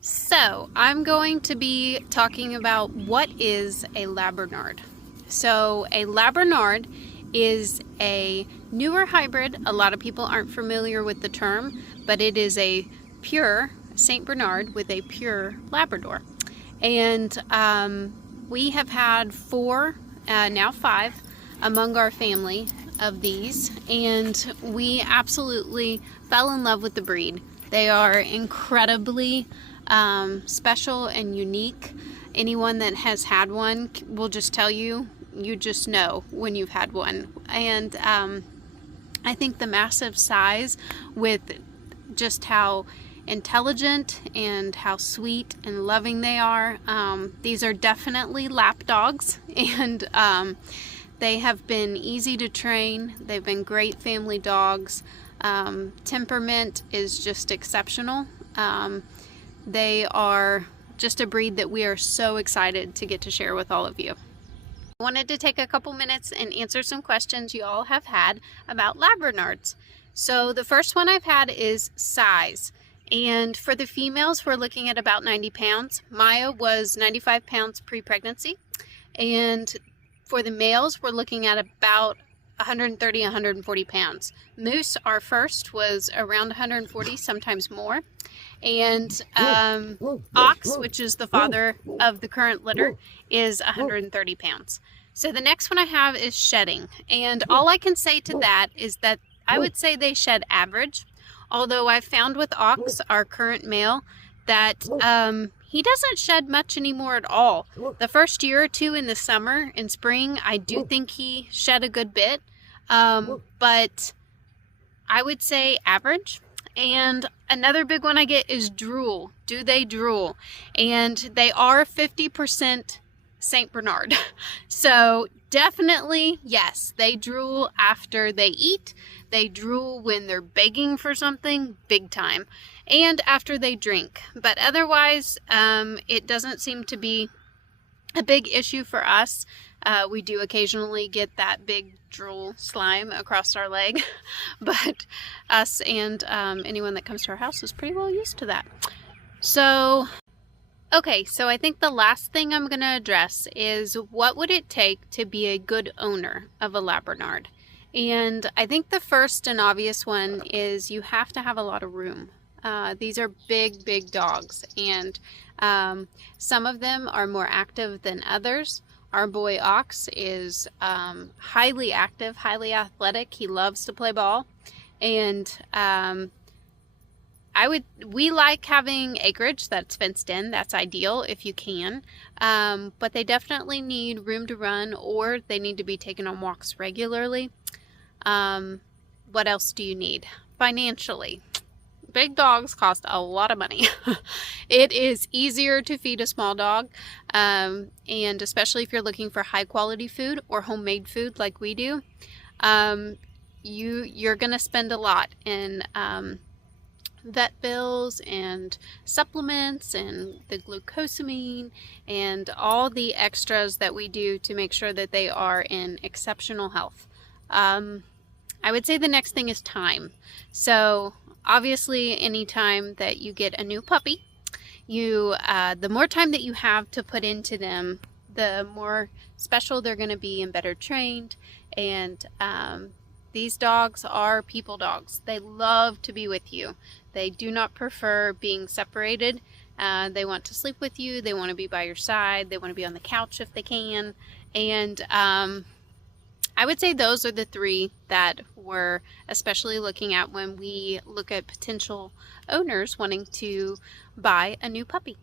So I'm going to be talking about what is a Labernard. So a Labernard is a newer hybrid. A lot of people aren't familiar with the term, but it is a pure Saint Bernard with a pure Labrador. And we have had four, now five, among our family of these, and we absolutely fell in love with the breed. They are incredibly special and unique. Anyone that has had one will just tell you, you just know when you've had one. And I think the massive size with just how intelligent and how sweet and loving they are. These are definitely lap dogs, and they have been easy to train. They've been great family dogs. Temperament is just exceptional. They are just a breed that we are so excited to get to share with all of you. I wanted to take a couple minutes and answer some questions you all have had about Labernards. So the first one I've had is size. And for the females, we're looking at about 90 pounds. Maya was 95 pounds pre-pregnancy. And for the males, we're looking at about 130, 140 pounds. Moose, our first, was around 140, sometimes more. And Ox, which is the father of the current litter, is 130 pounds. So the next one I have is shedding. And all I can say to that is that I would say they shed average. Although I've found with Ox, our current male, that he doesn't shed much anymore at all. The first year or two in the summer and spring, I do think he shed a good bit. But I would say average. And another big one I get is drool. Do they drool? And they are 50% Saint Bernard. So definitely, yes, they drool after they eat. They drool when they're begging for something, big time, and after they drink. But otherwise, it doesn't seem to be a big issue for us. We do occasionally get that big drool slime across our leg, but us and anyone that comes to our house is pretty well used to that. So, okay, so I think the last thing I'm going to address is what would it take to be a good owner of a Labrador? And I think the first and obvious one is you have to have a lot of room. These are big, big dogs, and some of them are more active than others. Our boy Ox is highly active, highly athletic. He loves to play ball, and we like having acreage that's fenced in. That's ideal if you can, but they definitely need room to run, or they need to be taken on walks regularly. What else do you need? Financially, big dogs cost a lot of money. It is easier to feed a small dog, and especially if you're looking for high quality food or homemade food like we do, you're gonna spend a lot in vet bills and supplements and the glucosamine and all the extras that we do to make sure that they are in exceptional health. I would say the next thing is time. So obviously, anytime that you get a new puppy, the more time that you have to put into them, the more special they're going to be and better trained. And these dogs are people dogs. They love to be with you. They do not prefer being separated. They want to sleep with you. They want to be by your side. They want to be on the couch if they can. And I would say those are the three that we're especially looking at when we look at potential owners wanting to buy a new puppy.